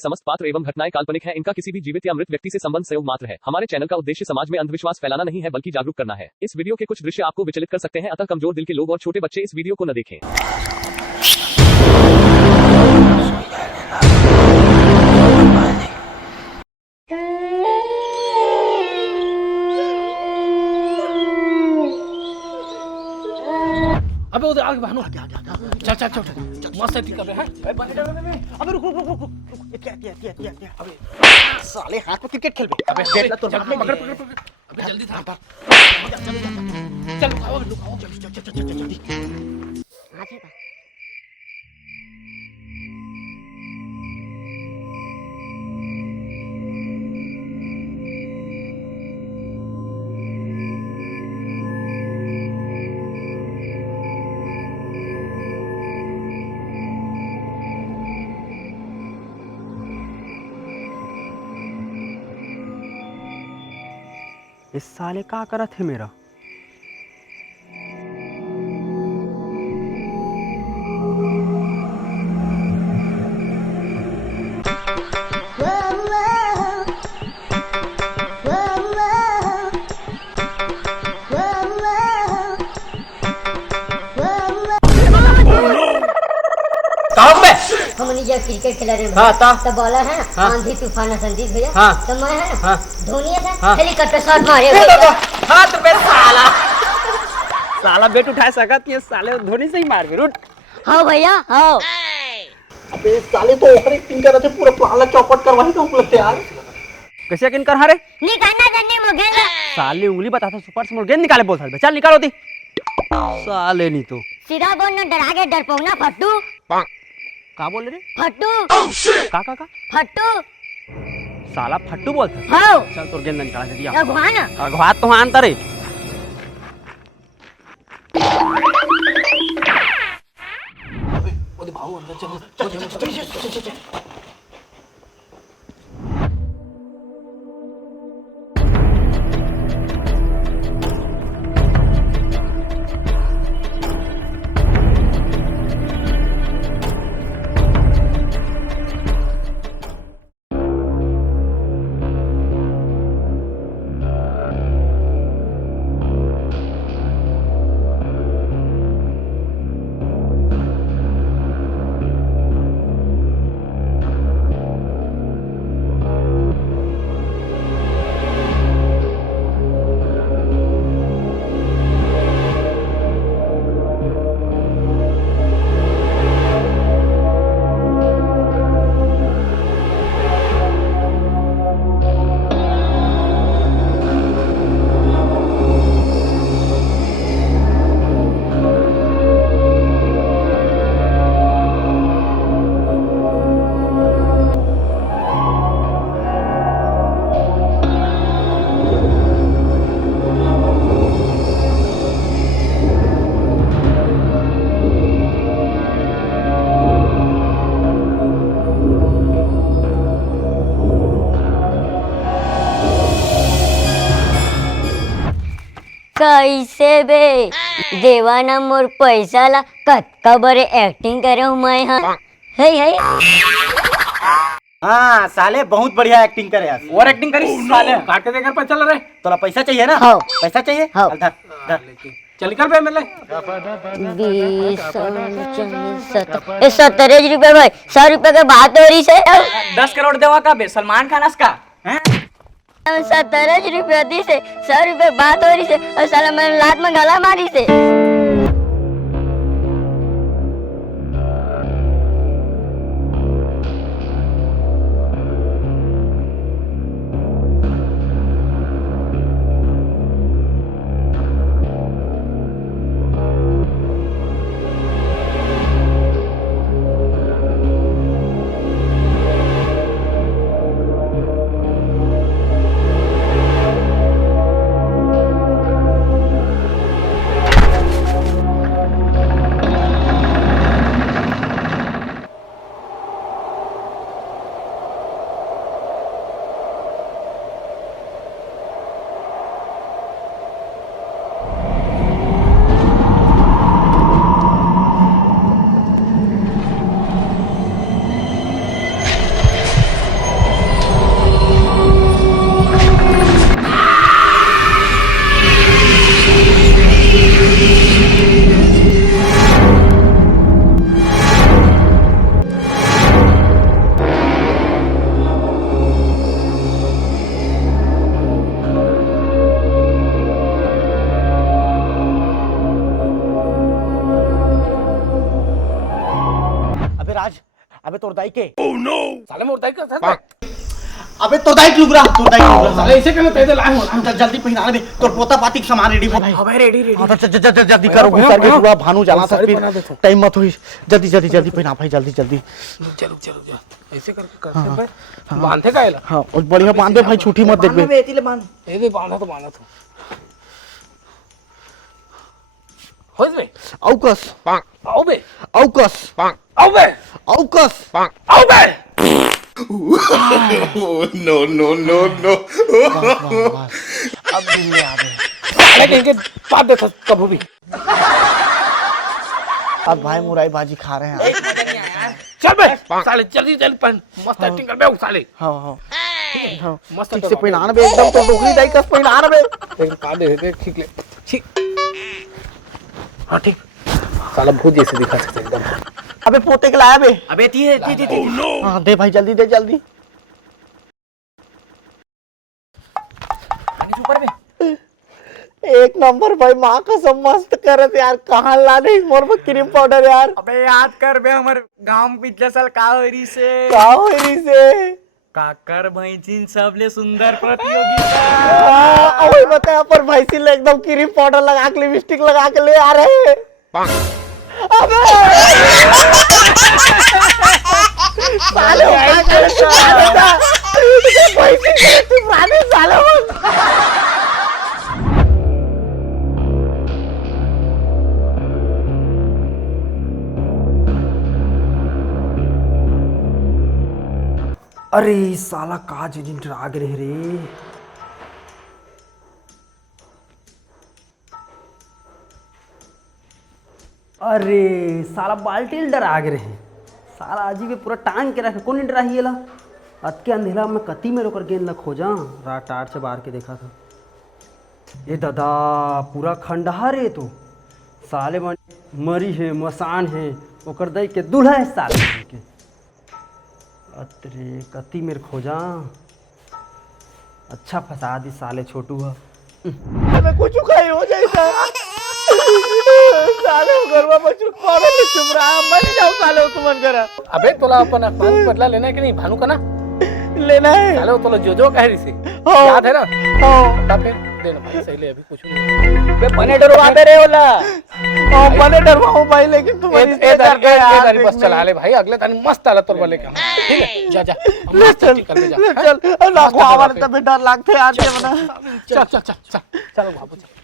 समस्त पात्र एवं घटनाएं काल्पनिक हैं। इनका किसी भी जीवित या मृत व्यक्ति से संबंध संयोग मात्र है। हमारे चैनल का उद्देश्य समाज में अंधविश्वास फैलाना नहीं है, बल्कि जागरूक करना है। इस वीडियो के कुछ दृश्य आपको विचलित कर सकते हैं, अतः कमजोर दिल के लोग और छोटे बच्चे इस वीडियो को न देखें। अबे उधर आगे बहनो चल चल चल मस्त एक्टिंग कर रहे हैं। अबे रुक क्या अबे साले हाथ में क्रिकेट खेल बे। अबे बैट तो पकड़ पकड़ पकड़ पकड़ अबे जल्दी था चल आओ लुकाओ जल्दी इस साले का करत है मेरा। हमने जब क्रिकेट खेला रहे हाँ, तो बॉलर है आंधी तूफान संदीप भैया। हाँ, तो मैं है हाँ, धोनी है हाँ, हेलीकॉप्टर शॉट मारे हाथ पे साला साला बेट उठा सकत ये साले धोनी से ही मार भी रुट। हाँ भैया हाँ। अबे साले तो ओखरे एक्टिंग कर रहे थे, पूरा प्लान चौपट करवाई तो उपलब्ध यार। कैसे यकीन कर हारे निकालना जन्नी मुगेंदा साले उंगली बताता सुपर स्मॉल गेंद निकाले बोल साले चल निकालो दी साले नहीं तो सीधा बोल न डरा के डरपोना फट्टू का बोल रहे फट्टू का फट्टू साला फट्टू बोलता। हाँ चल तोर गेंद निकाला दे दिया भगवान अगवात तो आन तरे ओदे भाऊ अंदर चल कैसे बे देवाना मोर पैसा ला कत्का बरे एक्टिंग करे हूँ मैं। हाँ है हाँ साले बहुत बढ़िया एक्टिंग करे यार। और एक्टिंग करी साले काट के देकर पर चल रहे तोला पैसा चाहिए ना? हाँ। पैसा चाहिए हाँ। धर धर चल निकल बे मिले 17 रुपए भाई 100 रुपए के बात हो रही से 10 करोड़ देवा का बे सलमान खान का 17 रुपए दी से 100 रुपए बात हो रही से और साला मैंने लात में गला मारी से। अबे तोर दाई के साले मोर दाई का अबे तोर दाई लुगरा साले ऐसे करना तेरे लाए हो जल्दी पहना दे तोर पोता पाती के सामान रेडी हो भाई अबे रेडी जल्दी करो घुसर के पूरा भानु जाना था फिर टाइम मत होई जल्दी पहना भाई जल्दी चलो ऐसे करके करते भाई बांधे का एला हां और बढ़िया बांध दे भाई छुट्टी मत देख बे एतीले बांध ए दे बांधा तो होइस बे औकस आओ बे औकस आओ बे औकस आओ बे अब दिन में आ गए साले कहीं पाद दे कभी भी अब भाई मुराई भाजी खा रहे हैं चल बे साले जल्दी पहन मस्त एक्टिंग कर बे साले हां मस्त ठीक से पहना बे एकदम तो डोगरी दाई का पहना बे एक का दे ठीक ले ठीक हां ठीक साला भूत जैसे दिखा सकते एकदम अबे पोते के लाया बे अबे ती हां दे भाई जल्दी दे जल्दी ऊपर में एक नंबर भाई माँ कसम मस्त करत यार कहाँ लाने मोर में क्रीम पाउडर यार अबे याद कर बे हमर गांव में पिछले साल का होरी से का होरी से काकर भैंसिन सबले सुंदर प्रतियोगिता ओए बता पर भैंसी ले एकदम क्रीम पाउडर लगा के लिपस्टिक लगा के ले आ रहे हैं अबे साले भैंसी पुराने साले अरे साला काज एजेंट आ गए रे अरे साला बाल्टी डर आ गए साला आजी के पूरा टांग के रखे कौन डरा ही ला अत के अंधेला में कती में रोकर गेंद ला खोजा रात टार से बाहर के देखा था ये दादा पूरा खंडहा रे तो साले मरी है मसान है ओकर दई के दूल्हा है साले के अरे कती मेरे खोजा अच्छा फंसा दी साले छोटू है अबे कुछ खाई हो जाएगा साले गरबा बच्चों कौन है चुप रहा मर जाओ साले तुम मन करा अबे तोला अपन अपमान बदला लेना है कि नहीं भानु का ना लेना है साले तोला जो कह रही थी हाँ। याद है ना हां बता फिर देना भाई सही ले अभी कुछ नहीं बे बने डरवाते रे ओला हां बने डरवाओ भाई लेकिन तुम्हारी ए बस चला ले भाई अगले दिन मस्त आला तोर वाले का ठीक है जा ले चल लाखों आवाज तो डर लगते यार ये बना चल बाबू चल